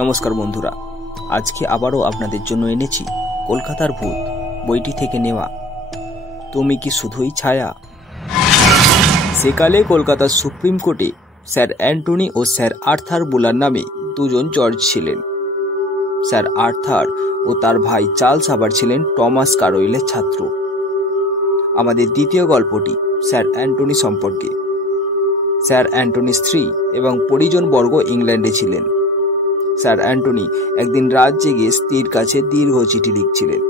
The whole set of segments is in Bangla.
নমস্কার বন্ধুরা, আজকে আবারও আপনাদের জন্য এনেছি কলকাতার ভূত বইটি থেকে নেওয়া তুমি কি শুধুই ছায়া। সেকালে কলকাতার সুপ্রিম কোর্টে স্যার অ্যান্টনি ও স্যার আর্থার বুলার নামে দুজন জজ ছিলেন। স্যার আর্থার ও তার ভাই চার্লস আবার ছিলেন টমাস কারওয়েলের ছাত্র। আমাদের দ্বিতীয় গল্পটি স্যার অ্যান্টনি সম্পর্কে। স্যার অ্যান্টনির স্ত্রী এবং পরিজনবর্গ ইংল্যান্ডে ছিলেন। স্যার অ্যান্টনি একদিন রাত জেগে স্ত্রীর কাছে দীর্ঘ চিঠি লিখছিলেন।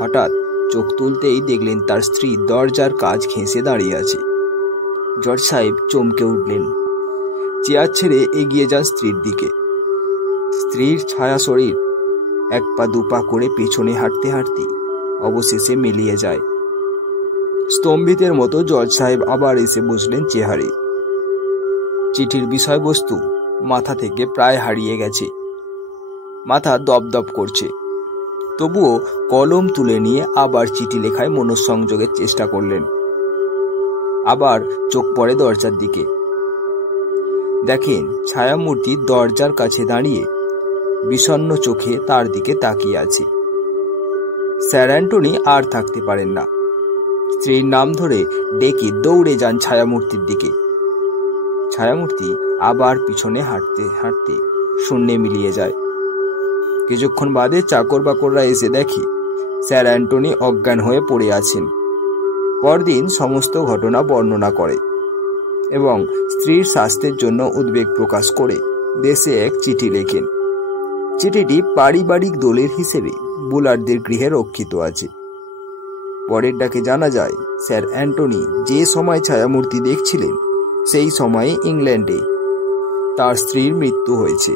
হঠাৎ চোখ তুলতেই দেখলেন তার স্ত্রী দরজার কাজ ঘেঁষে দাঁড়িয়ে আছে। জজ সাহেব চমকে উঠলেন, চেয়ার ছেড়ে এগিয়ে যান স্ত্রীর দিকে। স্ত্রীর ছায়া শরীর এক পা দুপা করে পেছনে হাঁটতে হাঁটতে অবশেষে মিলিয়ে যায়। স্তম্ভিতের মতো জজ সাহেব আবার এসে বসলেন চেহারে। চিঠির বিষয়বস্তু মাথা থেকে প্রায় হারিয়ে গেছে। মাথা দপদপ করছে, তবুও কলম তুলে নিয়ে আবার চিঠি লেখায় মনঃসংযোগের চেষ্টা করলেন। আবার চোখ পড়ে দরজার দিকে। দেখেন ছায়ামূর্তি দরজার কাছে দাঁড়িয়ে বিষণ্ণ চোখে তার দিকে তাকিয়ে আছে। স্যার অ্যান্টনি আর থাকতে পারেন না। স্ত্রীর নাম ধরে ডেকে দৌড়ে যান ছায়ামূর্তির দিকে। ছায়ামূর্তি আবার পিছনে হাঁটতে হাঁটতে শূন্যে মিলিয়ে যায়। কিছুক্ষণ বাদে চাকর বাকররা এসে দেখে স্যার অ্যান্টনি অজ্ঞান হয়ে পড়ে আছেন। পরদিন সমস্ত ঘটনা বর্ণনা করে এবং স্ত্রীর স্বাস্থ্যের জন্য উদ্বেগ প্রকাশ করে দেশে এক চিঠি লেখেন। চিঠিটি পারিবারিক দলিল হিসেবে বুলারদের গৃহে রক্ষিত আছে। পরের ডাকে জানা যায় স্যার অ্যান্টনি যে সময় ছায়ামূর্তি দেখছিলেন সেই সময়ে ইংল্যান্ডে তার স্ত্রীর মৃত্যু হয়েছে।